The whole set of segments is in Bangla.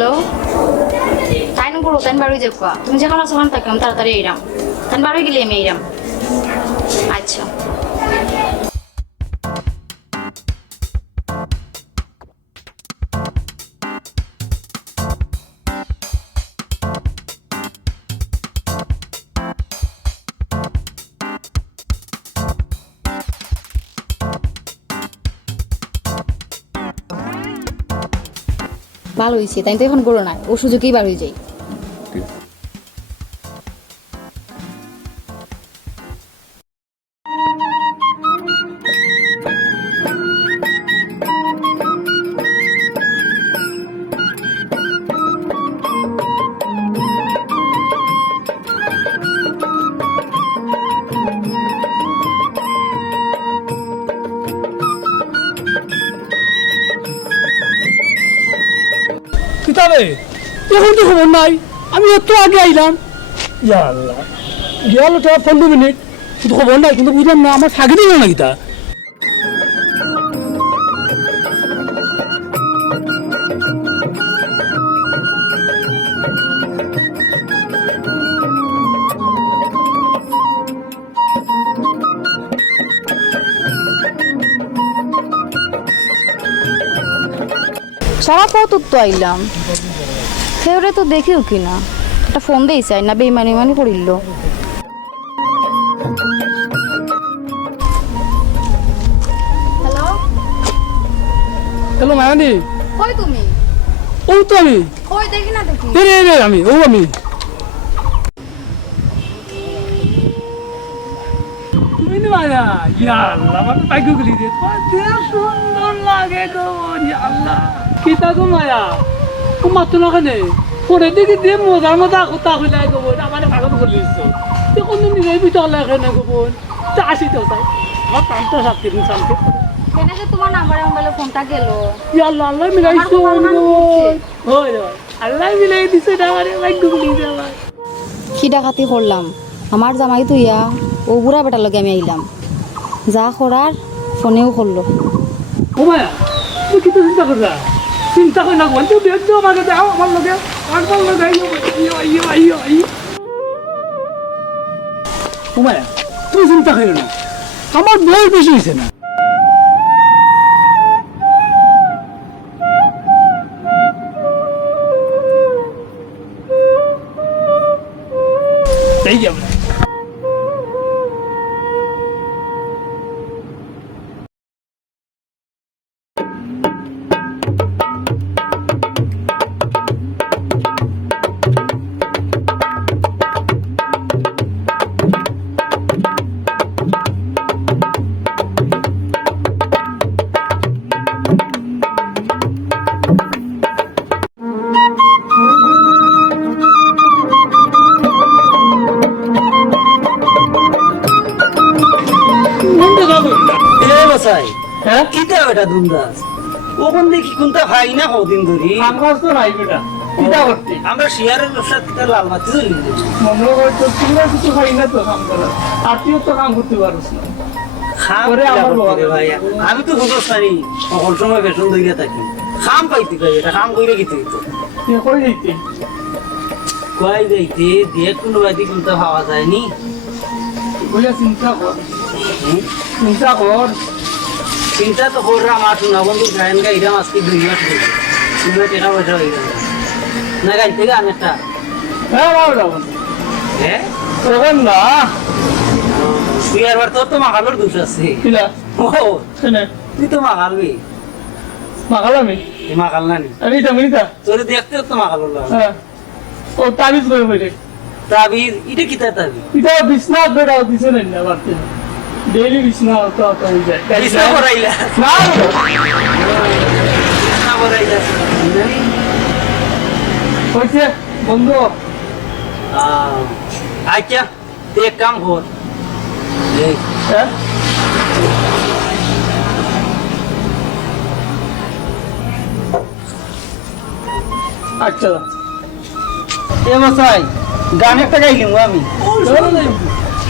হ্যালো তাই না করো তাই বাড়ি যাবো তুমি যখন আসো ওখান থাকলাম তাড়াতাড়ি এইরাম তাই বাড়ি গেলে আমি এইরাম আচ্ছা ভালো হয়েছে তাই তো এখন করো না ও সুযোগেই বার হয়ে যাই কিতাবে এখন তো খবর নাই আমি একটু আগে আইলাম ইয়া আল্লাহ গেল তো 15 মিনিট কিন্তু খবর নাই কিন্তু বুঝলাম না আমার ফাঁকি দিল না কিতা সারা কত তো আইলাম সেওরে তো দেখিও কিনা একটা ফোন দিই চাই না বেইমানি মানি করিল হ্যালো হ্যালো মায়ানি কই তুমি ও তো আমি কই দেখি না দেখি রে আমি তুমি না মায়া ইয়া আল্লাহ আমার ভাগ্য গুলি দে তোমার সুন্দর লাগে গো ইয়া আল্লাহ কিতা গো মায়া ও মাত্র না কেন পরে দেখি দিয়ে মজার মজা কথা কইলাই গো আমার ভাগত করিস তুই কোন দিন এই বিটা লাগে না গো বোন চাষি তো তাই আমার পাঁচটা সাত দিন শান্তি কেন যে তোমার নাম্বারে মোবাইলে ফোনটা গেল ইয়া আল্লাহ আল্লাহ মিলাইছো ওই আল্লাহ মিলাই দিছে না আমার ভাগ্য গুলি দে আমার কি ডাকাতি করলাম আমার জামাই তো ইয়া ও বুড়া বেটার লগে আমি আইলাম যা করার ফোনেও করলো ও মায়া তুই কি তো চিন্তা কর না বল তুই দেখছো আমাকে দাও আমার লগে আইও ও মায়া তুই চিন্তা কর না আমার বই বেশি হয়েছে না তাই যাবে হ্যাঁ কিতা বেটা দুন্দাস ওখান দেখি কোনটা খাই না কদিন ধরি আমার তো নাই বেটা কিতা করতে আমরা শেয়ারের ব্যবসা কিতা লাল মাতি ধরি মনে হয় তো তোমরা কিছু খাই না তো কাম করা আর তুই তো কাম করতে পারিস না খাম ওরে আমার বাবা। ভাই আমি তো বুঝতে পারি সকল সময় বেতন দইয়া থাকি খাম পাইতে পাই এটা কাম কইরে কি তুই তো তুই কই যাইতে কই যাইতে দিয়ে কোনো বাদি কোনটা পাওয়া যায়নি বলে চিন্তা কর চিন্তা তো করলাম আর শোনা বন্ধু গায়ন গাইলাম আজকে 2 মাস হলো 2 মাস টাকা পয়সা হয়ে গেল না গাইতে গান একটা হ্যাঁ বাবা হ্যাঁ তখন না তুই আর তোর তো মাখালোর দোষ আছে কিলা ও শুনে তুই তো মাখালবি মাখালামি তুই মাখাল না নি আমি এটা মিনিটা তোর দেখতে তো মাখালো হ্যাঁ ও তাবিজ করে বলে তাবিজ এটা কি তাবিজ এটা বিছনাথ বেটা দিছে না বাড়তে ডেইলি বিছনা তো হয়ে যায় বিছনা করাইলা না বিছনা করাইলা হইছে বন্ধু আচ্ছা তুই এক কাম কর এই হ্যাঁ আচ্ছা এ মশাই গান একটা গাইলাম আমি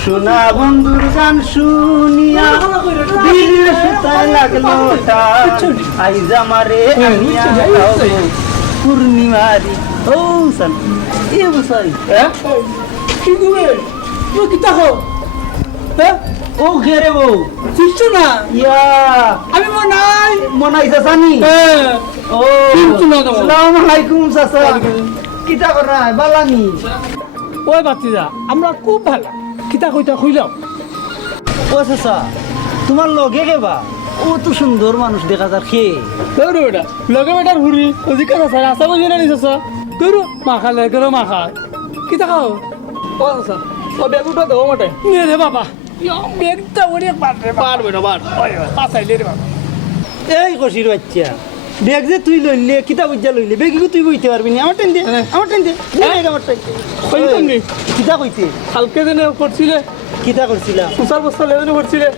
সোনা বন্ধুর গান শুনিয়া দিলে সুতায় লাগলো আইজ আমারে পূর্ণিমারি ও সান এ বসাই হ্যাঁ কি তুমি তুই কি তাকো হ্যাঁ ও ঘেরে বউ চিনছো না ইয়া আমি মনাই মনাইছা সানি হ্যাঁ ও চিনছো না তো আসসালামু আলাইকুম চাচা কিতা করা বালানি ওই বাতিজা আমরা খুব ভালো কিতা কইতা কইলাম ও চাচা তোমার লগে গেবা ও তো সুন্দর মানুষ দেখা যার খেয়ে তোর বেটা লগে বেটার হুরি ওদিকে আছে রাস্তা বুঝে না নিছস তোর মাখা লাগে মাখা কিতা খাও ও আচ্ছা ও বেগুটা দাও মতে রে বাবা ইয়া বেগটা ওরে পার বেটা পার পাছাইলে রে বাবা এই কষির বাচ্চা বেগ যে তুই লইলে কিতা বুঝা লইলে বেগিও তুই বইতে পারবি না আমার টেন দে আমার টেন দে আমার টেন কই তুমি কিতা কইতে কালকে দিনে করছিলে কিতা করছিলা সুসার বস্তা লেনে করছিলে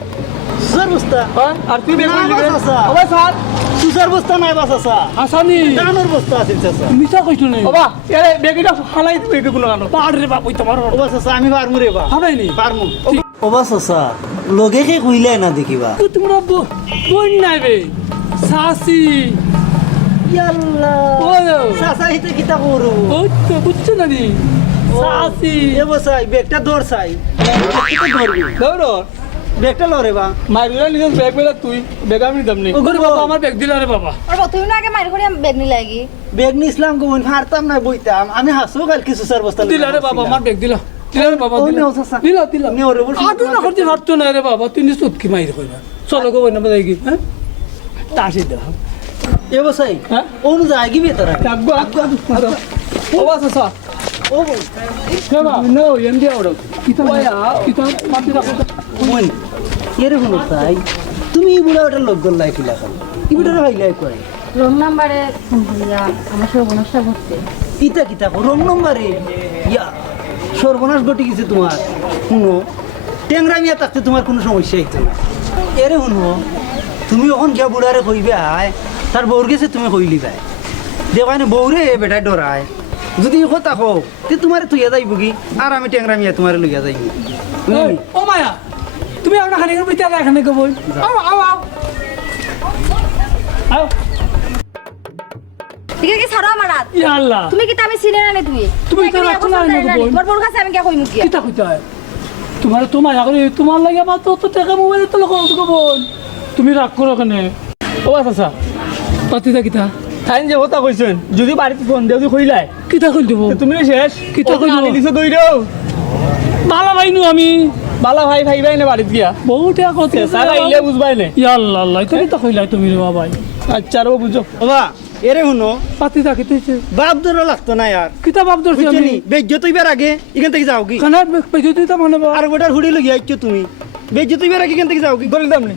সুসার বস্তা হ্যাঁ আর তুই বেগ না, লিখে বাস আছে। ওবা স্যার সুসার বস্তা নাই বাস আসা আসানি দানোর বস্তা আছে চাচা মিছা কইছো নাই ওবা এরে বেগটা ফালাই দিবে বেগুলো আনো পার রে বাপ ওই তোমার ও বাস আসা আমি পারমু রে বা হাবাই নি পারমু ও বাস আসা লগে কে কইলে না দেখিবা তোমরা বোন নাই বে সাসি ইয়াল্লা ও চাচা হিতে কিতা করু ওই তো বুঝছো না নি সাসি এ বসাই বেগটা দৌড় চাই কিতা ধরবি দৌড় বেগটা লরে বা মারিলা নিজের ব্যাগ বেলা তুই ব্যাগ আমি দাম নেই ও গরি বাবা বাবা। আমার ব্যাগ দিলা রে বাবা আর তুমি না আগে মাইর করে বেগ নি লাগি বেগ নি ইসলাম কো হারতাম না বইতাম আমি হাসু কাল কি সুসার বস্তা দিলা রে বাবা আমার ব্যাগ দিলা দিলা রে বাবা ও দিলা নেও চাচা। দিলা দিলা নেও রে বল। আদু না করতে পারতো না রে বাবা তুই নিশ্চিত কি মাইর কইবা চলো গো না বাজাই কি হ্যাঁ তাসি দাও এ বসাই হ্যাঁ? ওনু যায় কি বেতরা আগো আগো ও বাস আসা ও কেবা নো এমডি আউট কিতা কিতা মাটি রাখো মন এরে হলো তাই তুমি বুড়া ওটা লোক গল্লাই কিলা খান কি বুড়া ভাইলাই কয় রং নাম্বারে ফোন করিয়া আমার সর্বনাশটা করতে কিতা কিতা রং নম্বরে ইয়া সর্বনাশ ঘটে গেছে তোমার শুনো টেংরা মিয়া থাকতে তোমার কোনো সমস্যা হইতো না এরে শুনো তুমি এখন গিয়া বুড়ারে কইবে আয় তার বউর গেছে তুমি কইলি ভাই দেবানে বউরে বেটায় ডরায় যদি কথা কও তে তোমার তুইয়া যাইব কি আর আমি টেংরা মিয়া তোমার লইয়া যাইব বুঝলি ও মায়া তুমি আমরা খালি করে বিটা এখানে গো বল আও আও আও আও ঠিক আছে ছাড়ো আমার হাত ইয়া আল্লাহ তুমি কি আমি চিনে না নে তুমি তুমি তো এখানে রাখছো এখন না জানি আমাকে বল। তোমার বউর কাছে আমি কে কই মুখিয়া কিতা কইতা তোমার তোমার আগে তোমার লাগে আমার তো টাকা মোবাইলে তো লোক গো বল তুমি রাগ করো কেন ও আচ্ছা পাতিদা কিতা তাইন যে কথা কইছেন যদি বাড়িতে ফোন দেও কইলাই কিতা কই দেব তুমি শেষ কিতা কই আমি দেব দিছো দইরও বালা ভাইনু আমি বালা ভাই ভাই না বাড়িতে গিয়া বহুত টাকা কত সারা ইলে বুঝবাই না ইয়া আল্লাহ আল্লাহ তুমি তো কইলাই তুমি রে বাবা আচ্ছা আর বুঝো বাবা এরে শুনো পাতিদা কিতা হইছে বাপ ধরো লাগতো না আর কিতা বাপ দর্শি আমি বুঝছেনি বেজ্জত হইবার আগে এখান থেকে যাও কি কানার পেজে দিতা মানে বা আর ওটার হুড়ি লইয়া আইছো তুমি বেজ্জত হইবার আগে এখান থেকে যাও কি দলিল দাম নি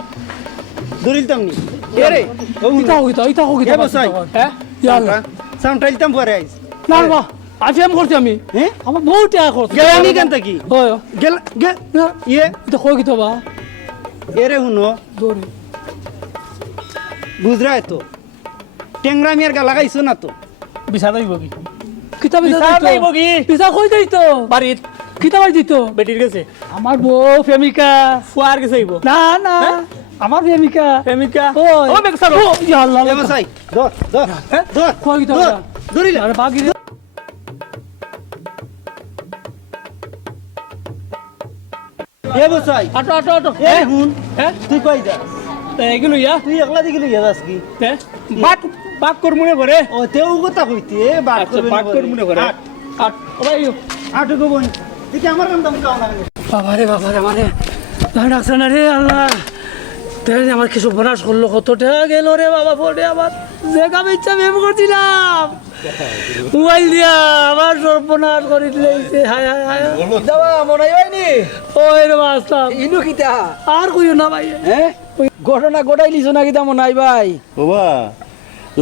ধরিলতাম নি এরে ও কিতা হইতা ইতা এ হইতা বসাই হ্যাঁ ইয়া আল্লাহ সামটাইলতাম পরে আইস না বা আজ আমি করছি আমি হ্যাঁ আমার বহুত টাকা করছি গেলানি কেন থাকি হয় গেল গে ইয়ে এটা কই কিতা বা এরে শুনো দৌড়ি বুঝরা তো টেংরা মিয়ার গা লাগাইছো না তো বিছা দইব কি কিতা বিচার বিচার দেব কি? বিচার কই দেই তো বাড়িত কিতা বাই দিত বেটির গেছে আমার বউ প্রেমিকা ফুয়ার গেছে আইব না না আমার প্রেমিকা প্রেমিকা ওই ও বেকসার ও ইয়া আল্লাহ এ বসাই ধর ধর ধর কই কিতা ধর ধরিলা আরে বাগি এ বসাই আটো আটো আটো এ হুন হ্যাঁ তুই কই যা এগুলো ইয়া তুই একলা দিকে লইয়া যাস কি হ্যাঁ বাক বাক কর মনে করে ও তেও কথা কইতে বাদ আচ্ছা বাক কর মনে করে আট ওই আটু গো বোন তুই আমার কাম দাম কাও না বাবারে আমারে ডাকছে না রে আল্লাহ তাই আমার কিছু বনাস করলো কত টাকা গেল রে বাবা ফোনে আমার দেখা ইচ্ছা মেম করছিলাম মোবাইল দিয়া আমার সর্বনাশ করে দিলেছে হায় হায় হায় যাবা মনে হয়নি ওই রে বাস্তাব ইনু কিতা আর কইও না ভাই হ্যাঁ ঘটনা ঘটাইলিছ না কিতা মনে হয় ভাই বাবা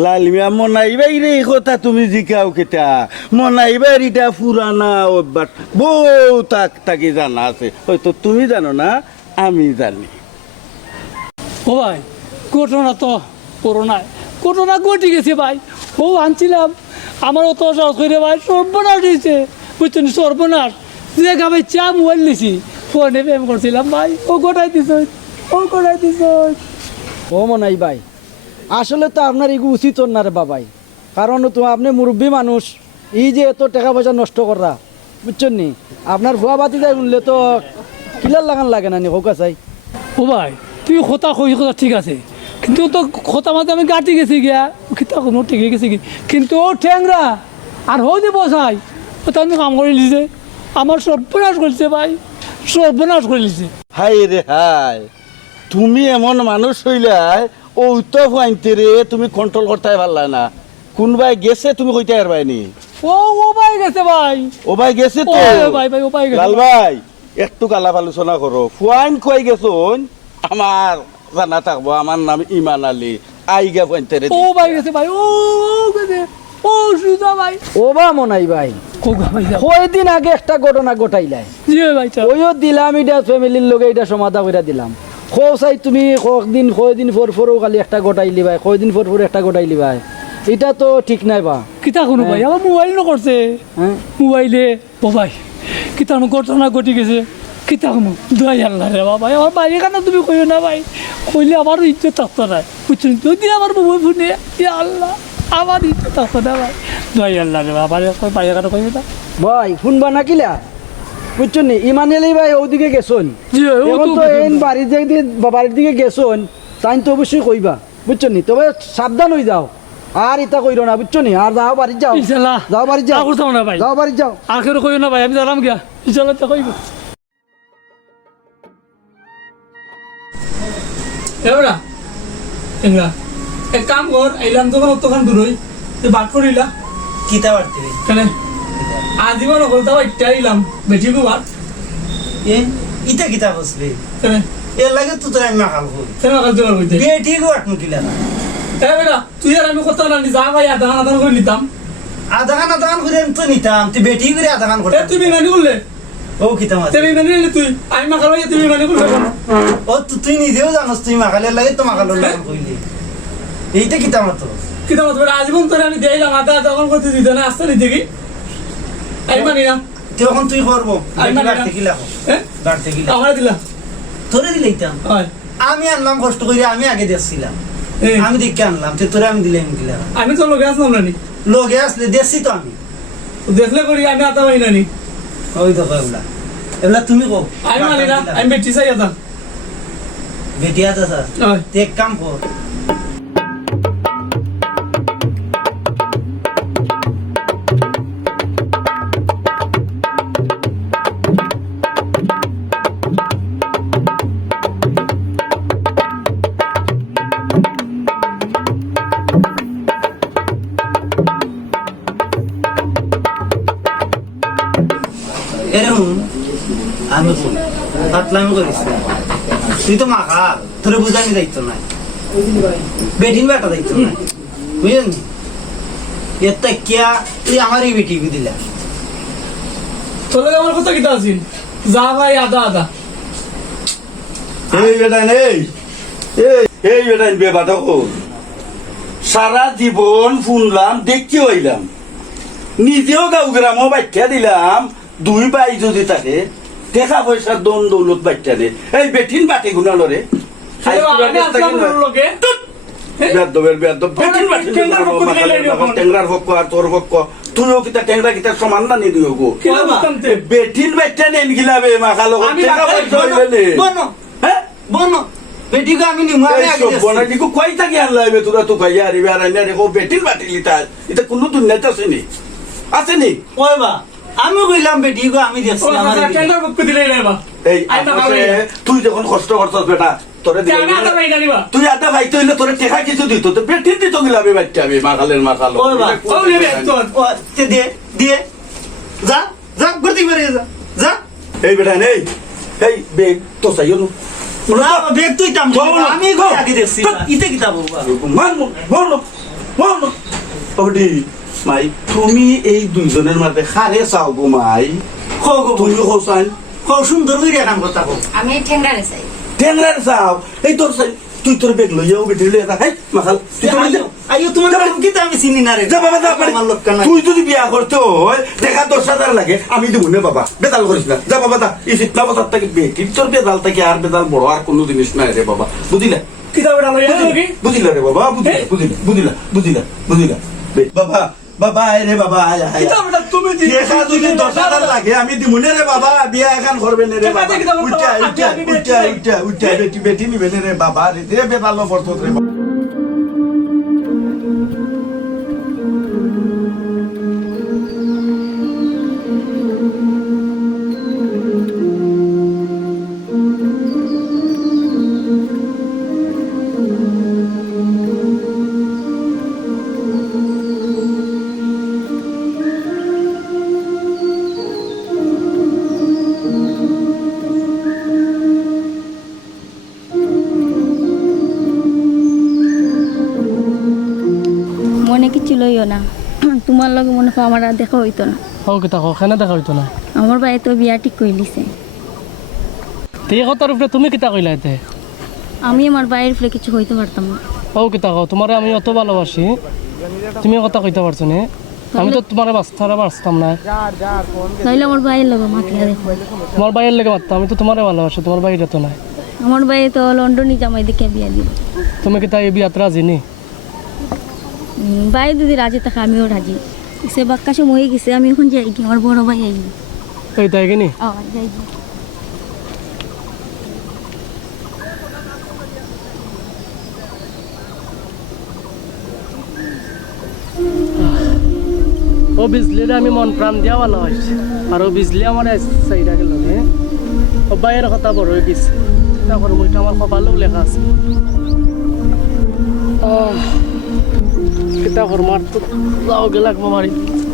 লাল মিয়া মনাইবাই রে এই কথা তুমি জিকাও কেটা মনাইবার এটা পুরানা অভ্যাস বউ তাকে জানা আছে হয়তো তুমি জানো না আমি জানি ও ভাই ঘটনা তো করোনায় ঘটনা ঘটে গেছে ভাই ও আনছিলাম আমার অত সাহস করে ভাই সর্বনাশ হয়েছে বুঝছেন সর্বনাশ যে গাবে চা মোবাইল নিছি ফোনে প্রেম করছিলাম ভাই ও গোটাই দিছ ও মনাই ভাই আসলে তো আপনার এগু উচিত না রে বাবাই কারণ তোমার আপনি মুরব্বী মানুষ, এই যে এত টাকা পয়সা নষ্ট করা, বুঝছেন নি? আপনার ভুয়া বাতি যায় শুনলে তো কিলার লাগান লাগে না নি হোকা চাই। ও ভাই তুই কথা কই কথা ঠিক আছে, কিন্তু তো কথা মাঝে আমি কাটি গেছি গিয়া কিতা কোনো ঠিকই গেছি কি, কিন্তু ও ঠ্যাংরা আর হই যে বসাই ও তো আমি কাম করে লিছে, আমার সর্বনাশ করছে ভাই, সর্বনাশ করে লিছে। হাই রে হাই, তুমি এমন মানুষ হইলাই ও তো ফাইনতে রে তুমি কন্ট্রোল করতে পারলা না। কোনবাই গেছে তুমি কইতে পারবাইনি। ও ভাই গেছে ভাই, ও ভাই গেছে ও তো ভাই ভাই ও ভাই গেছে। লাল ভাই একটু আলাপ আলোচনা করো। ফুয়াইন কই গেছুন আমার জানা থাকবো, আমার নাম ইমান আলী, আইগা ফাইনতে রে। ও ভাই গেছে ভাই, ও গেছে, ও সুজা ভাই, ও বা মনাই ভাই, কোগা ভাই যা কয়দিন আগে একটা ঘটনা ঘটাইলাই, জি ভাই চল। ওইও দিলাম এটা ফ্যামিলির লগে এটা সমাধা করে দিলাম। খো চাই তুমি কয়দিন ফরও খালি একটা ঘটাইলি ভাই, কয়দিন ফর একটা ঘটাইলি ভাই, এটা তো ঠিক নাই বা। কিতা কোনো ভাই আমার মোবাইল ন করছে, হ্যাঁ মোবাইলে ও ভাই কিতা আমার ঘটনা ঘটি গেছে, কিতা কোনো দোয়াই আল্লাহ রে বাবা, আমার বাইরে কেন তুমি কইও না ভাই, কইলে আমার ইজ্জত থাকতো না, বুঝছেন? যদি আমার মোবাইল ফোনে ইয়া আল্লাহ আমার ইজ্জত থাকতো না ভাই, দোয়াই আল্লাহ রে বাবা, বাইরে কেন কইবে না ভাই শুনবা না কিলা, বুঝছেন নি? ইমানেলি ভাই ওদিকে গেছুন, জি ও এখন তো তো এই বাড়ির দিকে গেছুন, তাই তো অবশ্যই কইবা, বুঝছেন নি? তবে সাবধান হয়ে যাও, আর ইতা কইরো না, বুঝছো নি? আর যাও বাড়ি যাও, ইনশাআল্লাহ যাও বাড়ি যাও, করতাম না ভাই, যাও বাড়ি যাও। আর কেউ কইও না ভাই, আমি জানাম গিয়া ইনশাআল্লাহ তা কইব। এবারা এংরা এক কাম কর, আইলাম তখন অতখান দূর হই তুই বাদ করিলা কিতা বাড়তে রে? কেন আজীবন বলতাম একটা আইলাম বেটি গো বাদ এ ইতা কিতা বসবে? কেন এর লাগে তো তোর আমি মাখাল করি। কেন কাজ জমা কইতে বিয়ে ঠিক বাট মুকিলা না। এবারা তুই আর আমি কথা না যা ভাই আধা আধা করে নিতাম, আধা খান করে তো নিতাম, তুই বেটি করে আধা খান এ করতাম। তুই বেমানি করলে, ও কিতা মাছ? তুই বেমানি নিলে তুই আমি মাখাল হইয়া তুই বেমানি করলে ও তুই নিজেও জানোস তুই মাখালের লাগে তো মাখালোর লাগে কইলি। এইটা কিতা মাত্র? কি তোমার তোর আজীবন তোরে আমি দেইলাম আধা আধা করতে দিতে না, আসতে নিতে কি আমি মানি না, তখন তুই করবো আমি মানি না। বাড়তে গিলা হ্যাঁ বাড়তে গিলা আমার দিলা তোরে দিলাইতাম। হয় আমি আনলাম কষ্ট করে, আমি আগে দেখছিলাম, এই, আমি দেখে আনলাম, তুই তোরে আমি দিলাম দিলাম। আমি তো লোকে আসলাম না নি, লোকে আসলে দেখছি তো আমি। দেখলে করি আমি আতা পাই না নি, ওই তো এগুলা এগুলা তুমি কো আমি মানি না, আমি বেটি চাই আতা বেটি আছে স্যার, হয় তুই এক কাম কর। এরকম আমি কই পাতলামি করিস না। তুই তো মাখা, তোরে বুঝানি দায়িত্ব নাই, বেটিন বেটা দায়িত্ব নাই, বুঝলেন? এত কিয়া তুই আমারই বেটি দিলা। তোর আমার কথা কিতা আছিল যা ভাই আধা আধা এই বেটাইন এই বেটাইন বেবাদক হল। সারা জীবন শুনলাম দেখতে হইলাম, নিজেও গাঁও গ্রামও বাচ্চা দিলাম, দুই ভাই যদি থাকে টাকা পয়সার দন দৌলত বাচ্চা দে, এই বেঠিন বাটি গুণালরে আমি আসলাম তোর লোকে টেংরার পক্ষ আর তোর পক্ষ, তুইও কিতা টেংরা কিতা সমান না নিদিও গো। কেন বুঝতাম তে? বেঠিন বাচ্চা নেন গিলাবে মাখা লগত আমি টাকা বাচ্চা- পয়সা হইবে নে। বনো হ্যাঁ বনো বেটিকে আমি নিমু, আমি আগে দেখছি। কই থাকি আনলাইবে তোরা তো খাইয়া আরিবে আর আইনা রেখো বেটিন বাটিলি তার এটা কোনো দুনিয়াতে আসেনি আসেনি। ওই বা আমি কইলাম বেটিকে আমি দেখছি আমার টেন্ডার বুক দিলে না এই আপসে তুই যখন কষ্ট করছস বেটা তোরে দিলে আমি আধা পাই না নিবা তুই আদা ভাই তো হইলে তোরে টেকা কিছু দিত তো বেটিন দিত গিলাবে বাচ্চা আমি মাখালের মাখালো। ওই বা ও নেবে তোর ও তে দিয়ে দিয়ে যা যা করতে পারে যা যা। এই বেটা নেই এই বেগ তো চাইও না না বেগ তুই টাম আমি আগে দেখছি ইতে কিতাব মারনো মারনো মারনো ওডি মাই তুমি এই দুইজনের মাঝে খারে চাও গো মাই খো গো তুমি হোসাইন খো সুন্দর করে কাম করতা খো আমি ঠেংরারে চাই। টেংরার চাও এই তোর তুই তোর বেগ লইয়াও বেটি লইয়া থাক মাখাল তুই তো আইও আইও তোমার কিতা আমি চিনি না রে যা বাবা যা আমার লোক কানা তুই যদি বিয়া করতে হয় দেখা 10,000 লাগে আমি দিব না বাবা বেতাল করিস না যা বাবা যা এই ফিতনা বাজার থেকে বেটির তোর বেদাল থেকে আর বেদাল বড় আর কোনো জিনিস নাই রে বাবা বুঝিলা কিতাব ডালো ইয়া লোকে বুঝিলা রে বাবা বুঝিলা বুঝিলা বুঝিলা বুঝিলা বুঝিলা বাবা বাবা আয় রে বাবা আয় আয় কিতা বেটা তুমি দি দেখা যদি 10,000 লাগে আমি দিমুনে রে বাবা বিয়া এখন করবে নে রে দেখা বাবা দেখি তো উঠা আমি উঠা আমি উঠা উঠা উঠা বেটি বেটি নিবে নে রে বাবা রে বে ভালো পড়তো রে বাবা। মনে কিছু লইও না তোমার লগে মনে হয় আমার আর দেখা হইতো না হও কিতা কও কেনে দেখা হইতো না আমার ভাই তো বিয়া ঠিক করে লিছে তে এই কথার উপরে তুমি কিতা কইলা এতে আমি আমার ভাইয়ের ফলে কিছু হইতে পারতাম না হও কিতা কও তোমারে আমি অত ভালোবাসি তুমি এই কথা কইতে পারছো না আমি তো তোমারে বাঁচতারা বাঁচতাম না তাইলে আমার ভাইয়ের লগে মাতিয়া দেখো তোমার ভাইয়ের লেগে মারতাম আমি তো তোমারে ভালোবাসি তোমার ভাইটা তো নাই আমার ভাই তো লন্ডনে জামাই দেখে বিয়া দিব তুমি কিতা এই বিয়াত রাজি নি ভাই যদি রাজি থাকে আমিও রাজি সে বাক্কা সময় হয়ে গেছে আমি এখন যাই কি আমার বড় ভাই আইব এই তাই কি নি যাই ও বিজলিরে আমি মন প্রাণ দিয়া ভালোবাসি আর ও বিজলি আমার চাইরা গেল নে ও বাইরের কথা বড় হয়ে গেছে তারপর ওইটা আমার কপালেও লেখা আছে কিতা কর মার তো যাও গেলাক মারি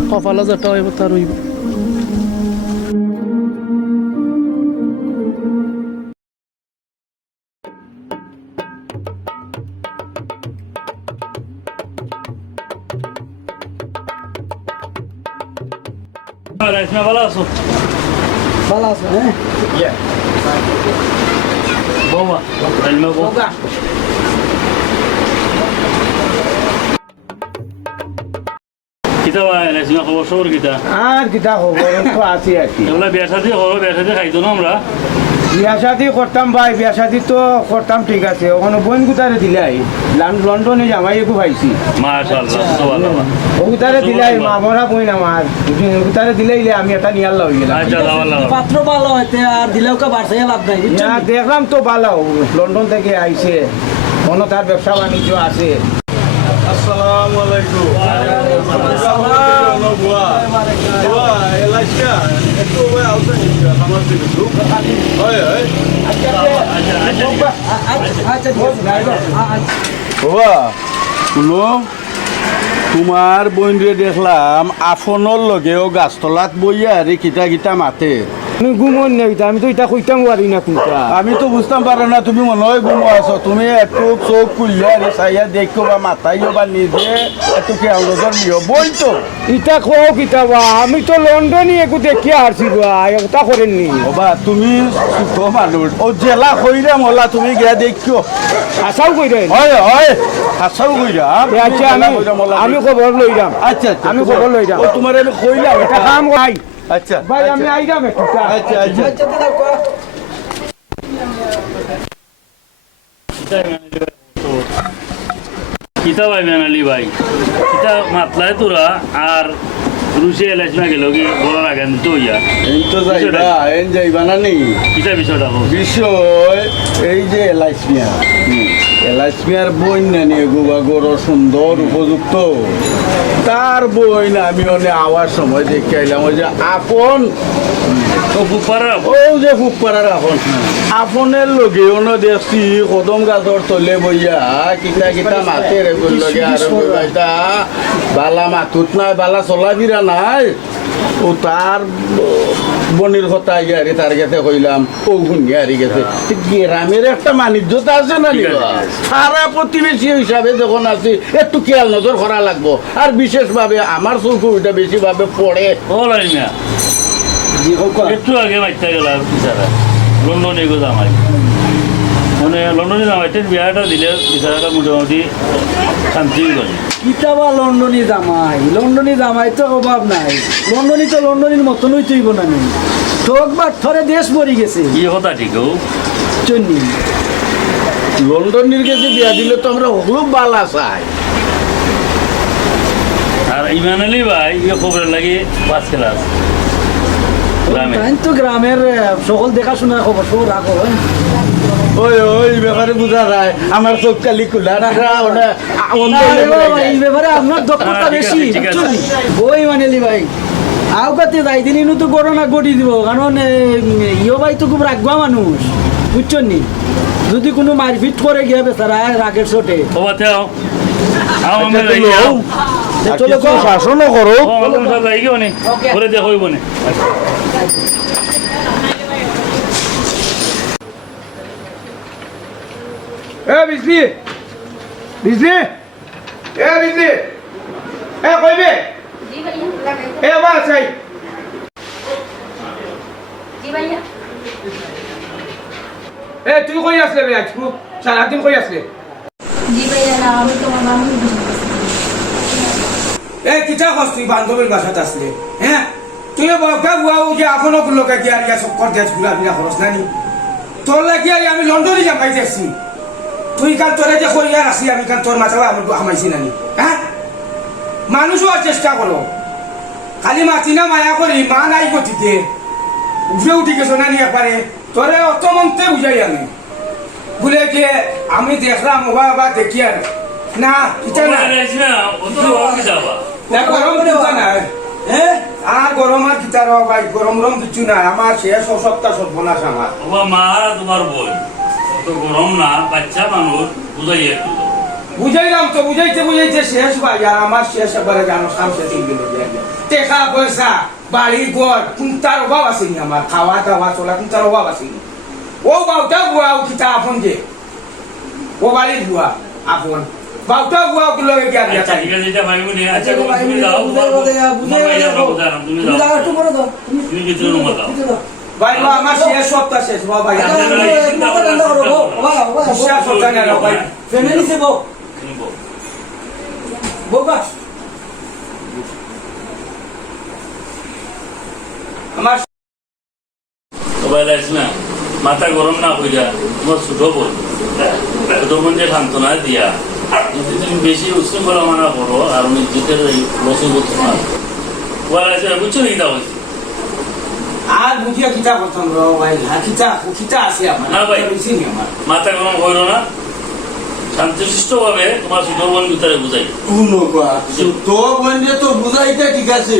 কপালে যেটা হইব তার হইব ভালো আছো ভালো আছে হ্যাঁ বৌমা কিতা রেশমা খবর সবর কিতা আর কিতা খবর তো আছি আর কি এগুলা বিয়া শাদি হবো বিয়া শাদি খাইতো না আমরা বিয়া শাদি করতাম ভাই বিয়া শাদি তো করতাম ঠিক আছে ওখানে বোন গুতারে দিলাই লন্ডনে জামাই একু পাইছি মাশাআল্লাহ তো ভালো ও গুতারে দিলাই মা মরা বোন আমার গুতারে দিলাইলে আমি এটা নিয়াল হয়ে গেলাম আচ্ছা ভালো পাত্র ভালো হইতে আর দিলেও কা বাড়ছে লাভ নাই বুঝছো না দেখলাম তো ভালো লন্ডন থেকে আইছে মনে তার ব্যবসা বাণিজ্য আছে আসসালামু আলাইকুম বুয়া বুয়া এলাইকা একটু ওই আউটে আমার দিকে হয় হয় বাবা শুনো তোমার বইনরে দেখলাম আফনের লগেও গাছতলাত বইয়া রে কিতা কিতা মাতে আমি ঘুমন নাই আমি তো এটা কইতাম পারি না কোনটা আমি তো বুঝতাম পারো না তুমি মনে হয় ঘুমো আছো তুমি একটু চোখ খুললে রে চাইয়া দেখো বা মাথাইও বা নিজে একটু কে নজর নিও বই তো ইটা খোয়াও কিতাবা আমি তো লন্ডনে একু দেখি আসছি এটা করেননি বাবা তুমি সুখ মানুষ ও জেলা কইরা মলা তুমি গিয়া দেখো আশাও কইরেন হয় হয় হাসাও কইরা আচ্ছা আমি খবর লইলাম আচ্ছা আমি খবর লইলাম ও তোমার আমি কইলাম এটা কাম ভাই আচ্ছা ভাই আমি আইলাম একটু আচ্ছা আচ্ছা কিতা ভাই মেনালি ভাই কিতা মাতলায় তোরা আর রুশে এলাইছ না গেল কি বলার আগে তো ইয়া এই তো যাইবা এন যাইবা না নি কিতা বিষয়টা হোক বিষয় এই যে এলাইসমিয়ার বই না নিয়ে গোবা গড় সুন্দর উপযুক্ত তার বই না আমি অনেক আওয়ার সময় দেখে আইলাম ওই যে আপন ও বুপারা ও যে ফুকপাড়ার আপন আপনের লগে অন্য দেখছি কদম গাছর তলে বইয়া কিতা কিতা মাতে রে বই লগে আর বইতা বালা মাতুত নাই বালা চলাফিরা নাই ও তার বনির কথা আগে তার কাছে কইলাম ও শুনি হারি গেছে গ্রামের একটা বাণিজ্যতা আছে না সারা প্রতিবেশী হিসাবে যখন আছি একটু খেয়াল নজর করা লাগবো আর বিশেষভাবে আমার চৌকু ওইটা বেশিভাবে পড়ে ও লাইমিয়া একটু আগে মাইতে গেল বিচারা লন্ডনে গো জামাই মানে লন্ডনে জামাইতে বিয়াটা দিলে বিচারাটা মোটামুটি শান্তি করে কিতাবা লন্ডনী জামাই তো অভাব নাই লন্ডনীর মতনই তুইব না নি ঠোক বা থরে দেশ মরি গেছে কি কথা ঠিক ও চন্নি লন্ডনের কাছে বিয়া দিলে তো আমরা হলুদ বালা চাই আর ইমান আলী ভাই ইয়ে খবর লাগে 5 ক্লাস গ্রামে তাই তো গ্রামের সকল দেখাশোনা খবর সব রাখো ওই ওই ব্যাপারে বুঝা যায় আমার চোখ কালি খোলা রাখা এই ব্যাপারে আপনার দক্ষতা বেশি ঠিক আছে, ঠিক আছে। ওই মানেলি ভাই আউকাতে যাই দিন ইনু তো করোনা গড়ি দিব কারণ ইয়ো ভাই তো খুব রাগবা মানুষ বুঝছেন নি যদি কোনো মারপিট করে গিয়া বেচারা রাগের চোটে খবরতে আও আমি যাই আও চলো শাসনও করো আমাদের সব যাই গিয়ে নে করে দেখো হইব নে বিজলি বিজলি বিজলি কইবে বা চাই তুই কই আসলে বে আজকু সারাদিন কই আসলে কিতা কস তুই বান্ধবীর বাসাত আসলে হ্যাঁ তুই বকা বুয়াও যে এখনো লোকে কি আর চক্কর দিয়ে ঘুরা ফিরা খরচ নানি তোর লাগি আমি লন্ডনে যাম পাইতেছি তুই কাল তোরে যে করিয়া আসি আমি কাল তোর মাথা আমাইছি নানি হ্যাঁ মানুষও আর চেষ্টা করো খালি মাতি না মায়া করি মা নাই গতিতে উঠে উঠি গেছো নানি একবারে তোরে অত মন্ত্রে বুঝাই আমি বলে যে আমি দেখলাম বা দেখি আর না এটা না গরম কিতা নাই আর গরম আর কিতা র ভাই গরম রম কিছু নাই আমার শেষ সপ্তাহ সর্বনাশ আমার বাবা মা আর তোমার বই অত গরম না বাচ্চা মানুষ বুঝাই একটু বুঝাইলাম তো বুঝাইতে শেষ ভাই আর আমার শেষ একবারে জানো সামসে তিন দিন টেকা পয়সা বাড়ি ঘর কোনটার অভাব আসেনি আমার খাওয়া দাওয়া চলা কোনটার অভাব আসেনি ও বাউটা বুয়া ও কিতা আপন যে ও বাড়ির বুয়া আপন বাউটা বুয়া গুলো গিয়া দিয়া আচ্ছা ঠিক আছে এটা ভাইবো নি আচ্ছা তুমি যাও তুমি যাও তুমি ভিতরে রুমে যাও ভাই আমার শেষ সপ্তাহ শেষ ভাই শেষ সপ্তাহ না ভাই ফ্যামিলি সে বো বোকা আমার সবাই লাগছে না মাথা গরম না হয়ে যায় তোমার ছোট বোন ছোট বোনকে সান্ত্বনা দিয়া যদি তুমি বেশি উশৃঙ্খলা মানা করো আর উনি জিতের লসই করতে না ওরা আছে বুঝছো না কিতা হয়েছে আর বুঝিয়া কিতা করতাম র ভাই কিতা আছে আমার না ভাই বেশি নি আমার মাথা গরম করো না শান্তিশিষ্ট ভাবে তোমার ছোট বোন ভিতরে বুঝাই তো বন্ধে তো বুঝাইতে ঠিক আছে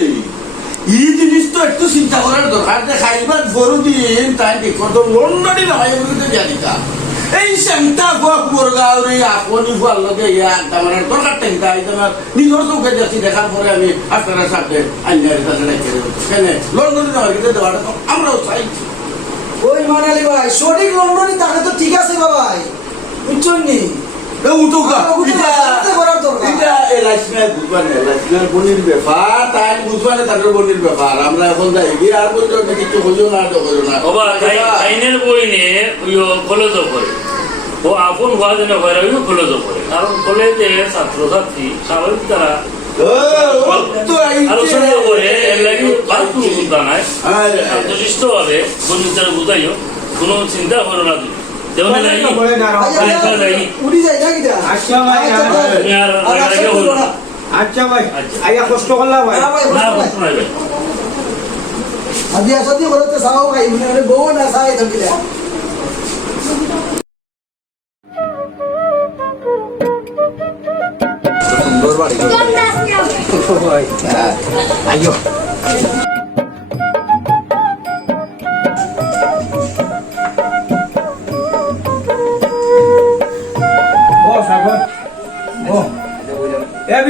এই জিনিস তো একটু চিন্তা করার দরকার যে খাইবার বড় দিন তাই দেখো তো লন্ডনে না হয় বলতে জানি কা এই চিন্তা বরগাঁওরে আপনি ভাল লাগে ইয়া আমার দরকারটা কি তাই তোমার নিজের চোখে দেখি দেখার পরে আমি আপনার সাথে আইনের কাছে রাখতে কেন লন্ডনে না হয় দেওয়াটা তো আমরাও চাই ওই মানালি ভাই সঠিক লন্ডনে তাকে তো ঠিক আছে বাবাই বুঝছেন নি বনির ব্যাপার তাই বুঝবানে তাদের বনির ব্যাপার আমরা এখন যাই গিয়ে আর বলতে কিছু হইও না না বাবা আইনের বই নিয়ে ওই কলেজ করে ও আপন হওয়া যেন হয় ওই কলেজ করে কারণ কলেজে ছাত্রছাত্রী স্বাভাবিক তারা আলোচনা করে এর লাগে ফালতু চিন্তা নাই শান্তশিষ্ট ভাবে বন্ধুদের বুঝাইও কোনো চিন্তা করো না তুমি দেওয়া নাই উড়ি যায় না কিটা আচ্ছা ভাই তুমি আর রাগারাগি হলো না আচ্ছা ভাই আইয়া কষ্ট করলা ভাই না কষ্ট নাই ভাই আদি আসতে বলতে সাও ভাই মানে বউ না সাই থাকিলে সুন্দর বাড়ি আইয়ো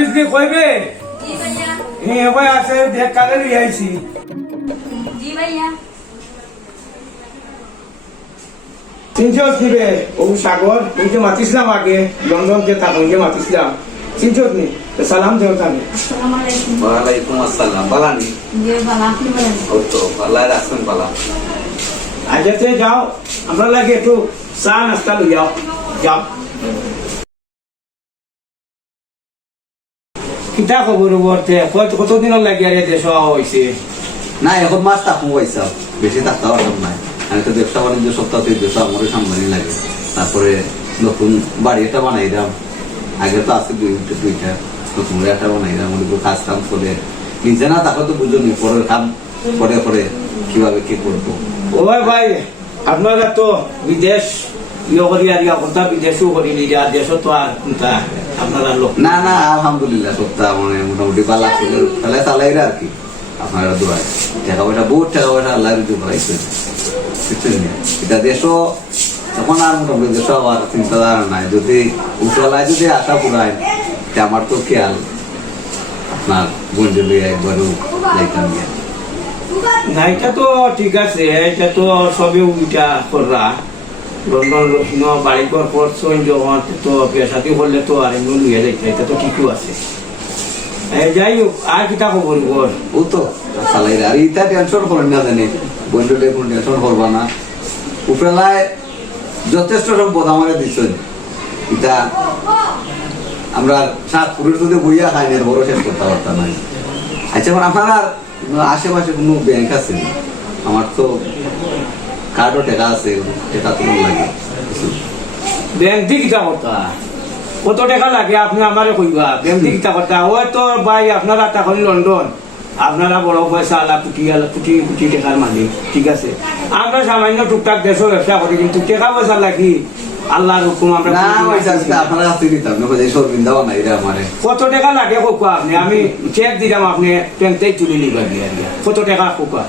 বিজলি কইবে ভাই আছে দেখ কালে লিয়ে আইছি চিনচত দিবে ও সাগর তুই যে মাতিছিলাম আগে লন্ডন যে থাকুন যে মাতিছিলাম চিনচত নি সালাম দেও তানি ওয়ালাইকুম আসসালাম বালানি ও তো বালা রাখছেন বালা আজকে যাও আমরা লাগে একটু চা নাস্তা লই যাও যাও কিতা খবর বলতে কতদিন লাগে আরে দেশ হয়েছে না এখন মাস থাকবো পয়সা বেশি থাকতে পারতাম না আমি তো ব্যবসা বাণিজ্য সপ্তাহ থেকে ব্যবসা আমারও সামলানি লাগে তারপরে নতুন বাড়ি একটা বানাই দাম আগে তো আছে দুইটা তো তোমরা একটা বানাই না মনে করো কাজ কাম করে নিজে না তাকে তো বুঝো নি পরের কাম পরে পরে কিভাবে কি করবো ওই ভাই আপনারা তো বিদেশ ইয়ে করি আর ইয়া কথা বিদেশও করি নিজা দেশও তো আর কোনটা আপনারা লোক না না আলহামদুলিল্লাহ সপ্তাহ মানে মোটামুটি পালা ছিল তাহলে চালাই আর কি আপনারা দোয়ায় টাকা পয়সা বহুত টাকা পয়সা আল্লাহ রুজু করাইছে এটা দেশও তখন আর মোটামুটি দেশও আবার চিন্তাধারা নাই যদি উঠলায় যদি আশা পুরায় আমার তো খেয়াল আপনার বন্ধু লিয়ে একবারও যাইতাম গিয়া না এটা তো ঠিক আছে এটা তো সবই উল্টা করা লন্ডন বাড়ি ঘর করছেন যখন তো পেশাতি করলে তো আর এমনি লুয়ে যাইতে এটা তো ঠিকই আছে যাই হোক আর কিতা খবর বল ও তো চালাই আর ইটা টেনশন করেন না জানি বন্ধু লিয়ে কোনো টেনশন করবা না উপরেলায় যথেষ্ট সম্পদ আমাকে দিচ্ছেন এটা আমরা সাত পুরুষ যদি বইয়া খাই না বড় শেষ করতে পারতাম না আচ্ছা এখন আপনার আশেপাশে কোনো ব্যাংক আছে আমার তো কার্ডও টাকা আছে টাকা তো লাগে ব্যাংক দিয়ে কিতা করতা কত টাকা লাগে আপনি আমারে কইবা ব্যাংক দিয়ে কিতা করতা ওই তো ভাই আপনারা তখন লন্ডন আপনারা বড় পয়সা আলা কোটি কোটি টাকার মালিক ঠিক আছে আমরা সামান্য টুকটাক দেশও ব্যবসা করি কিন্তু টাকা পয়সা লাগি আল্লাহর হুকুম আমরা না পয়সা আপনার কাছে দিতাম না শর্মিন্দা বানাই রে আমারে কত টাকা লাগে কোকা আপনি আমি চেক দিলাম আপনি ব্যাংকতেই তুলে নিবা দিয়া কত টাকা কোকা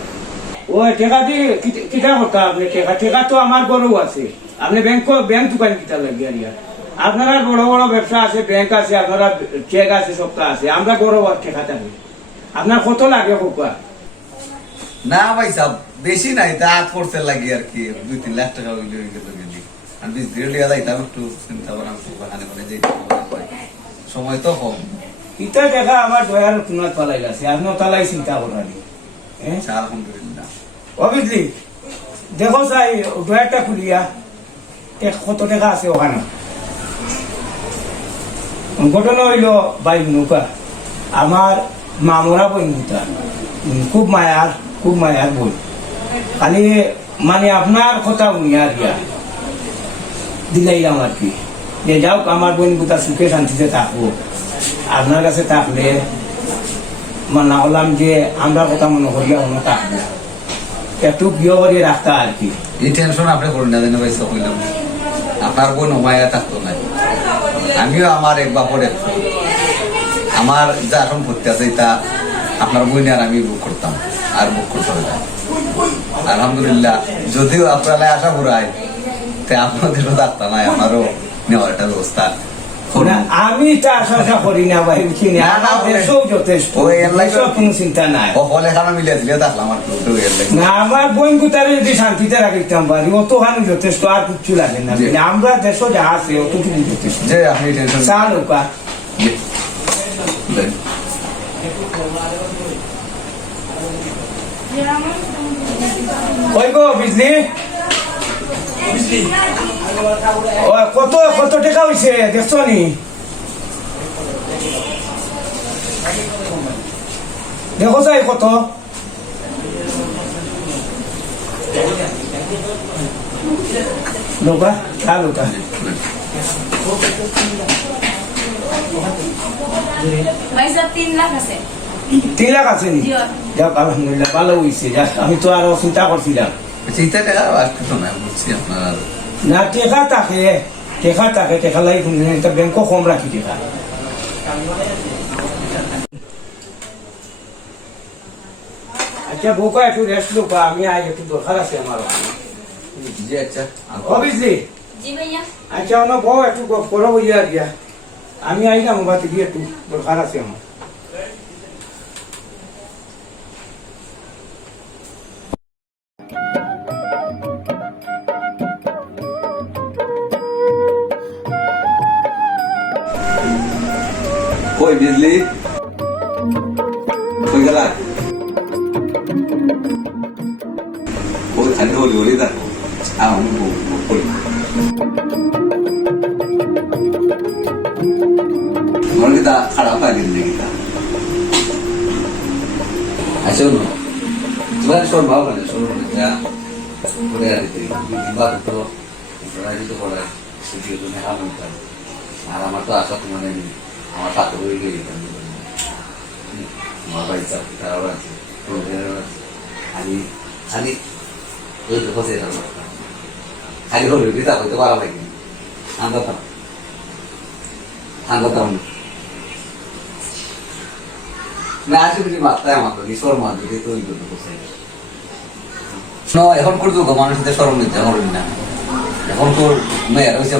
ওই টাকা দিয়ে কিতা করতা আপনি টাকা তো আমার গরু আছে আপনি ব্যাংক দোকান কিতা লাগে আর আপনারা বড় বড় ব্যবসা আছে ব্যাংক আছে আপনারা চেক আছে সবটা আছে আমরা গরু টাকা থাকি আপনার কত লাগে কোকা না ভাই সাহেব বেশি নাই তা 8 পড়তে লাগি আর কি 2-3 লাখ টাকা হইলে হয়ে গেল গেলি আর 20 দিন লিয়া যাইতাম একটু চিন্তা করা বাহানে করে যাই সময় তো কম ইটা টাকা আমার দয়ার কুনাত পালাই আছে আপনি তালাই চিন্তা করানি আলহামদুলিল্লাহ অবভিয়াসলি দেখো চাই দয়ারটা খুলিয়া কত টাকা আছে ওখানে ঘটনা হইল বাই নৌকা আমার মামরা বন্ধুটা খুব মায়ার বই খালি মানে আপনার কথা উনিয়া দিয়া দিলাইলাম আর কি যে যাও আমার বন্ধুটা সুখে শান্তিতে থাকবো আপনার কাছে থাকলে মানা হলাম যে আমরা কথা মনে করিয়া অন্য থাকবো একটু বিয়ে করে রাখতা আর কি এই টেনশন আপনি করুন না জানি ভাই কইলাম আপনার বোন মায়া থাকতো না আমিও আমার এক বাপর আমার যা সম্পত্তি আছে তা আপনার বোন আর আমি বুক করতাম আর বুক করতে হবে আলহামদুলিল্লাহ যদিও আপনারা আশা করায় তা আপনাদেরও থাকতাম না আমারও নেওয়ার একটা ব্যবস্থা আমি তো আশা করি না ভাই যথেষ্ট কোনো চিন্তা নাই না আমার বোন গুতারে যদি শান্তিতে রাখিতাম পারি অতখানি যথেষ্ট আর কিচ্ছু লাগে না আমরা দেশ যা আছে অতটুকু যথেষ্ট চা নৌকা কই গো বিজলি কত টাকা হয়েছে দেখছো নি দেখো চাই কত নৌকা চা নৌকা তিন লাখ আছে নি যাক আলহামদুলিল্লাহ ভালো হয়েছে আমি তো আরো চিন্তা করছিলাম না টেকা থাকে টেকা লাগি ব্যাংক কম রাখি টেকা আচ্ছা বউকা একটু রেস্ট লোকা আমি আজ একটু দরকার আছে আমার অবভিয়াসলি আচ্ছা অন্য বউ একটু করো ইয়া দিয়া আমি আইলাম বাতি দিয়ে একটু দরকার আছে আমার কই বিজলি কই গেলা ওই খালি হলি হলি দা আমি কই মনে কি তা খারাপ লাগে নাকি তা আচ্ছা নো তোমার সব ভালো লাগে সব যা করে আর কি বাদ তো রাজি তো করে সেটি তো নেহা মত আর আমার তো আশা তোমার নেই আমার সাথে করে গিয়ে আমার বাড়ি তারাও আছে আমি আমি ওই তো বসে খালি হলো রিতা হইতে পারা লাগে আন্দাতাম না আশেপাশে মাত্রায় আমার তো ঈশ্বর মাধ্যমে তৈরি করতে বসে এখন পর্যন্ত মানুষদের স্মরণ নিতে হবে না এখন তোর মেয়ের হয়েছে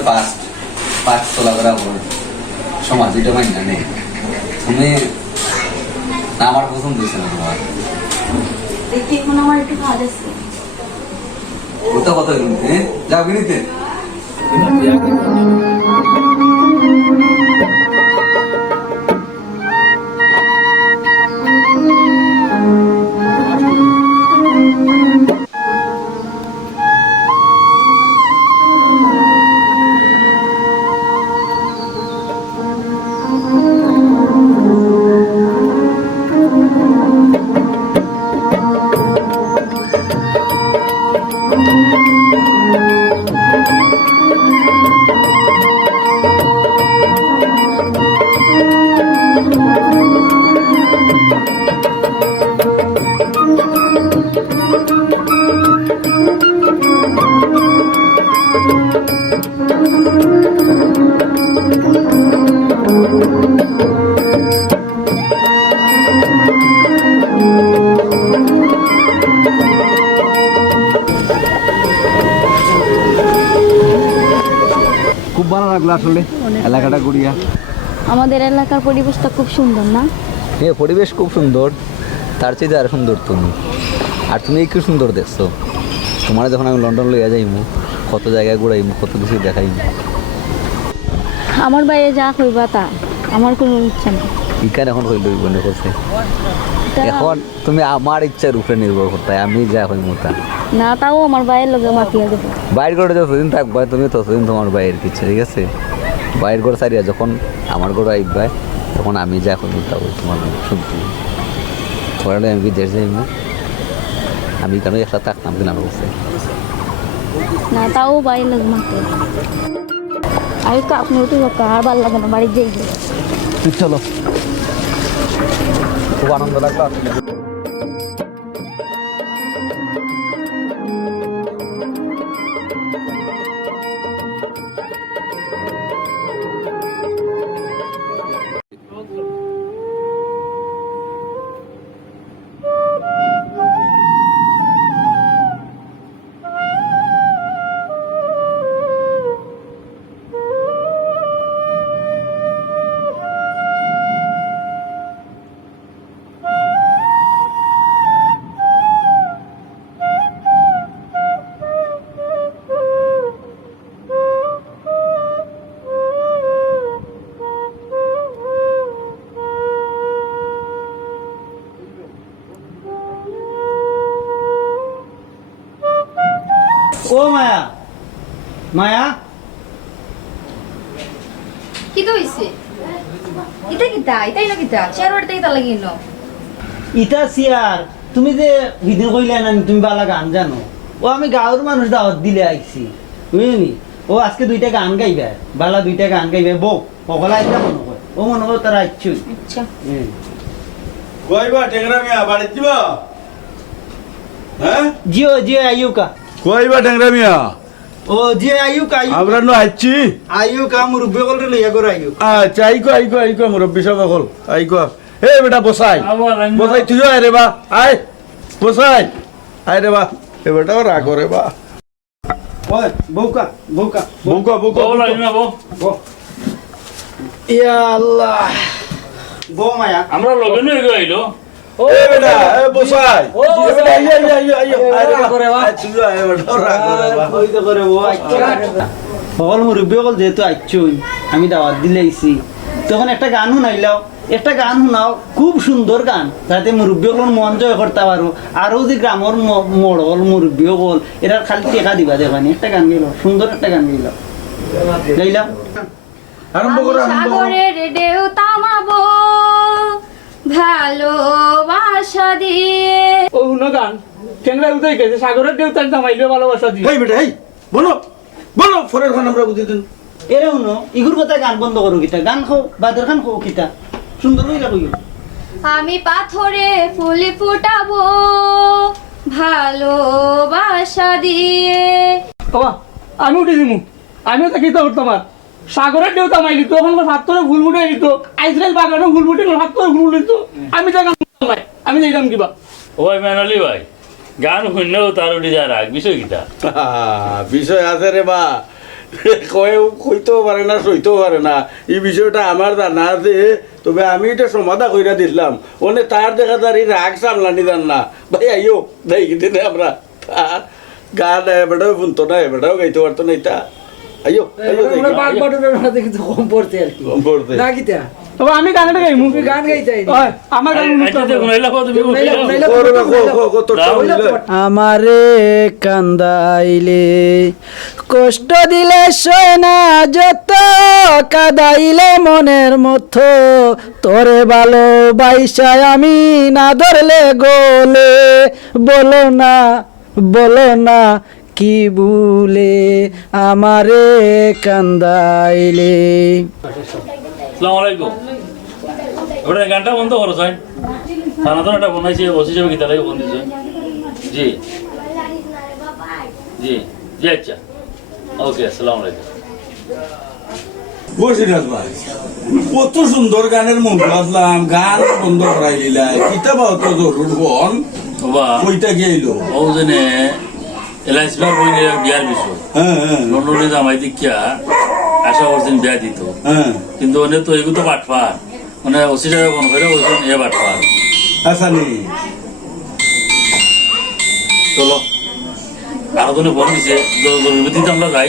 পাঁচ চলাফেরা করো সমাজ এটা মানি না নেই তুমি না আমার পছন্দ হয়েছে না তোমার দেখি এখন আমার একটু কাজ আছে ওটা কথা বলতে যাও কিনিতে খুব ভালো লাগলো আসলে এলাকাটা ঘুরিয়া। আমাদের এলাকার পরিবেশটা খুব সুন্দর না? হ্যাঁ, পরিবেশ খুব সুন্দর, তার চেয়ে আর সুন্দর তুমি। আর তুমি একটু সুন্দর দেখছো। তোমার যখন আমি লন্ডন লইয়া যাইমু, কত জায়গায় ঘুরাইমু, কত কিছু দেখাইমু। আমার বাইরে যা কইবা তা, আমার কোনো ইচ্ছা নেই। ইকার এখন হইল মনে করছে এখন তুমি আমার ইচ্ছার উপরে নির্ভর করতে, আমি যা হইমু তা না, তাও আমার বাইরের লোকে মাতিয়ে দেবো। বাইর করে যতদিন থাকবা তুমি ততদিন তোমার বাইরের কিছু, ঠিক আছে? বাইর করে সারিয়া যখন আমার ঘরে আইবাই, তখন আমি যা হইমু তা তোমার শুনতে। তোমার আমি বিদেশ যাইমু, আমি কেন একটা থাকতাম কিনা বলছে না, তাও বাইরের লোক মাতে। আমি তো আপনি উঠে আর ভালো লাগে না, বাড়ির যাই। চলো, খুব আনন্দ লাগলো। ও মায়া, মায়া, কি তো হইছে? ইতা কিতা ইতাই না কিতা চেয়ারওয়ারটা ইতা লাগি ন ইটা সিয়ার তুমি যে ভিডিও কইলে না তুমি বালা গান জানো। ও আমি গাঁৱৰ মানুষ দাওয়াত দিলে আইছি, বুঝলি? ও আজকে দুইটা গান গাইবে, বালা দুইটা গান গাইবে। বউ সকলা আইতা মনে কয়, ও মনে কয় তারা আইছু। আচ্ছা, কইবা টেংরা মিয়া বাড়ি দিবা? হ্যাঁ, জিও জিও আইউকা। কইবা টেংরা মিয়া? ও জিও আইউকা আমরা নো আইছি। আইউকা মুরব্বী কলরে লইয়া গর আইউকা। আচ্ছা, আইকো মুরব্বী সব হল। আইকো এ বেটা বসাই বসাই, তুইও আয় রে বা, আয় বসাই, আয় রে বা। এ বেটা রাগ রে বা। ওই বউকা বউকা বউকা বউকা বউ লাগবে না বউ। ইয়া আল্লাহ। বউ মায়া, আমরা লগে নিয়ে গেল এ বেটা এ বসাই, এ বেটা আইও আয় রে বা। তুইও আয় বেটা রাগ রে বা। ওই তো করে বউ আইছো। সকল মুরব্বী কল যেহেতু আইছুই, আমি দাওয়াত দিলে আইছি, তখন একটা গান শুনাইলাও। একটা গান শুনাও, খুব সুন্দর গান, যাতে মুরব্বী কল মন জয় করতে পারো। আরো যে গ্রামের মড়ল মুরব্বী কল এরা খালি টেকা দিবা দেখানি। একটা গান গাইল, সুন্দর একটা গান গাইল, গাইলাম। আরম্ভ করো, আরম্ভ করো। সাগরের ঢেউ থামাবো ভালোবাসা দিয়ে। ও হুনো গান টেংরা উদয় গেছে, সাগরের ঢেউ তার দামাইলে ভালোবাসা দিয়ে। এই বেটা এই বলো বলো, ফরের ঘর আমরা বুঝি দিন। এরে শুনো ইগুর কথা গান বন্ধ করো কিতা গান খাও বাদের খান খাও কিতা সুন্দর হইলা কইও আমি পাথরে ফুল ফুটাবো ভালোবাসা দিয়ে। বাবা আমি উঠে দিমু আমিও তো কিতা করতাম আর সাগরের ঢেউ তামাই দিত তখন হাত ধরে ভুল ফুটে দিত আইসরাইল বাগানে ভুল ফুটে হাত ধরে ভুল দিত আমি তো গান করতাম না, আমি যাইতাম কিবা। ওই মেনালি ভাই গান শুনলেও তার উঠে যায় রাগ বিষয় কিটা বিষয় আছে রে বা কইতেও পারে না সইতেও পারে না এই বিষয়টা আমার জানা আছে, তবে আমি এটা সমাধা কইরা দিলাম ওনে তার দেখা তার এই রাগ সামলানি জান না ভাই আইও দেখ দিনে আমরা গান এবারও শুনতো না এবারও গাইতে পারতো না এটা আইও বাদ বাটুরের মাঝে কিছু কম পড়তে আর কি পড়তে না কিতা তবে আমি গানটা গাইমু গান গাইতে ওই আমার গান আমারে কান্দাইলে কষ্ট দিলে সয় না যত কাদাইলে মনের মতো তোরে ভালোবাসায় আমি না ধরলে গোলে বলো না কি ভুলে আমারে কান্দাইলে। আসসালামু আলাইকুম। ওটা গানটা বন্ধ করো সাইন সানাতন এটা বনাইছে বসে যাবে গীতা লাগে বন্ধ দিছে জি জি জি আচ্ছা ওকে আসসালামু আলাইকুম। বসিরাজ ভাই কত সুন্দর গানের মন বাজলাম গান বন্ধ করাই দিলাই কিতাব তো জরুর বন বাবা কইটা গেইলো ও জনে এলাইসবার বই বিয়ার বিষয় লন্ডনে জামাই দীক্ষা আশা করছেন বিয়া দিত কিন্তু ওনে তো এগুলো তো বাটফার মানে অসি টাকা কোন করে ওজন এ বাটফার হাসানি চলো আরো জনে ফোন দিছে জরুরিতে আমরা যাই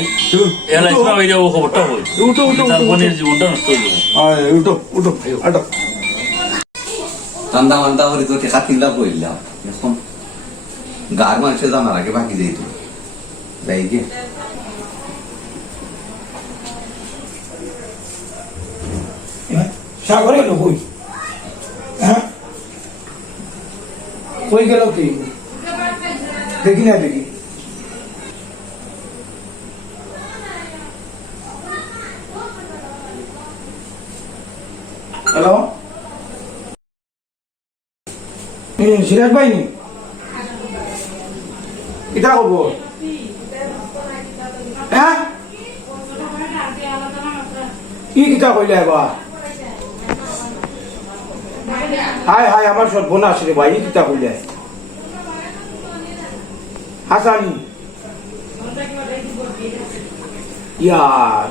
এলাইসবার বাইরে ও খবরটা হই তার বোনের জীবনটা নষ্ট হয়ে যাবে। উঠো উঠো আটো ঠান্ডা মান্ডা করে তো টেকা তিনলা বইলাম এখন গার মানুষের জানার আগে বাকি যেত যাই গিয়ে সাগরে গেল কই হ্যাঁ কই গেল কি দেখি না দেখি হ্যালো সিরাজ ভাই নি কিতা খবর হ্যাঁ কি কিতা কইলে এবার হাই হাই আমার সর্বনাশ রে ভাই কিতা কইলে হাসানি ইয়ার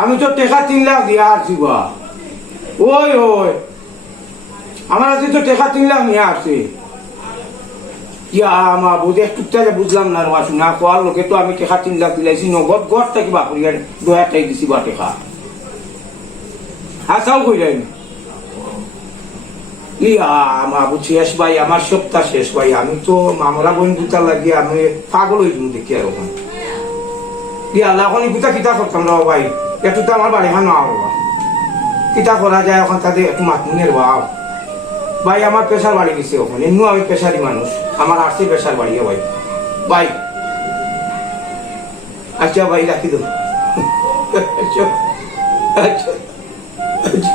আমি তো টেকা 3 লাখ দিয়া আসছি বা ওই ওই আমার কাছে তো টেকা 3 লাখ নিয়ে আসছে ইয়া মা বুঝে টুকটালে বুঝলাম না রে আসুন না কোয়ার লোকে তো আমি টেকা 3 লাখ দিলাইছি নগদ গড় থেকে বাপুরি আর 2000 টাকা দিছি বা টেকা হাসাও কইলেন ইয়া মা বুঝি শেষ ভাই আমার সপ্তাহ শেষ ভাই আমি তো মামলা বন্ধুতা লাগিয়ে আমি পাগল হয়ে যাবো দেখি এরকম ইয়া আল্লাহ এখন গুতা কিতা করতাম রে ভাই একটু তো আমার বাড়ি খানো আও কিতা করা যায় এখন তাদের একটু মাতমুনের বাও ভাই আমার পেশার বাড়ি গেছে ওখানে এমনি আমি পেশারি মানুষ আমার আসছে পেশার বাড়ি ভাই ভাই আচ্ছা ভাই রাখি দো আচ্ছা আচ্ছা আচ্ছা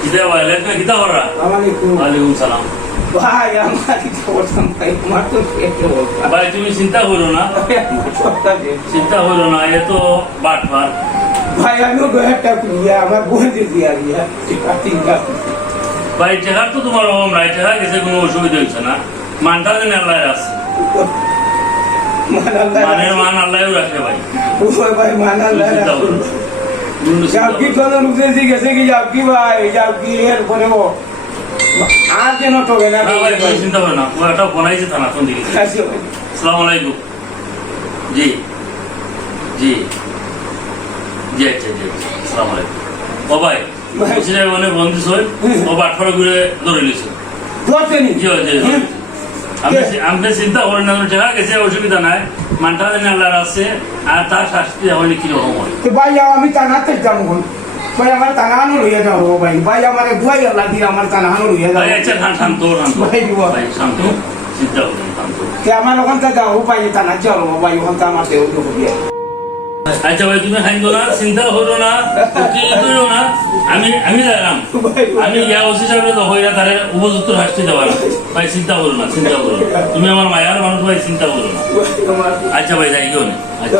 কিতা ভাই লেখা কিতা করা ওয়ালাইকুম সালাম ভাই আমার কি করতাম ভাই তোমার তো ভাই তুমি চিন্তা করো না চিন্তা করো না এ তো বাটফার ভাই আমিও 2000 টাকা দিয়া আমার বোন দিয়া দিয়া ভাই টেকার তো তোমার অভাব নাই টেকা গেছে কোনো অসুবিধা হচ্ছে না মানটা যেন আল্লাহ আছে মানের মান আল্লাহও রাখে ভাই ভাই মান আল্লাহ যাবকি কোন রুজেছি গেছে কি যাবকি ভাই যাবকি এর পরে আর কেন ঠকে না ভাই তুমি চিন্তা করো না ও একটা বনাইছে থানা কোন দিকে আসসালামু আলাইকুম জি জি জি আচ্ছা জি আসসালামু আলাইকুম ও ভাই বুঝলে মানে বন্ধু সই ও বাটফাড়া ঘুরে ধরে নিছে ধরতেনি জি জি আমি চিন্তা করেন না টাকা গেছে অসুবিধা নাই মানটা যেন আল্লাহর আছে আর তার শাস্তি হয়নি কিরকম হয় ভাই আমি টানাতে যাবো ভাই আমার টানানো লইয়া যাবো ভাই ভাই আমার ভাই আল্লাহ দিয়ে আমার টানানো লইয়া যাবো ভাই আচ্ছা শান্ত শান্ত ভাই ভাই শান্ত চিন্তা করুন শান্ত হন। তে আমার ওখানটা যাও উপায় তা না চলো ভাই ওখানটা আমার দেহ হবে আচ্ছা ভাই তুমি খাইন্দ না, চিন্তা করো না, কি করিও না, আমি দেখলাম আমি ইয়া ওসি সাহেবের হইয়া তারে উপযুক্ত শাস্তি দেওয়া না। ভাই চিন্তা করো না, চিন্তা করো না, তুমি আমার মায়ার মানুষ ভাই, চিন্তা করো না। আচ্ছা ভাই যাই কেউ নেই, আচ্ছা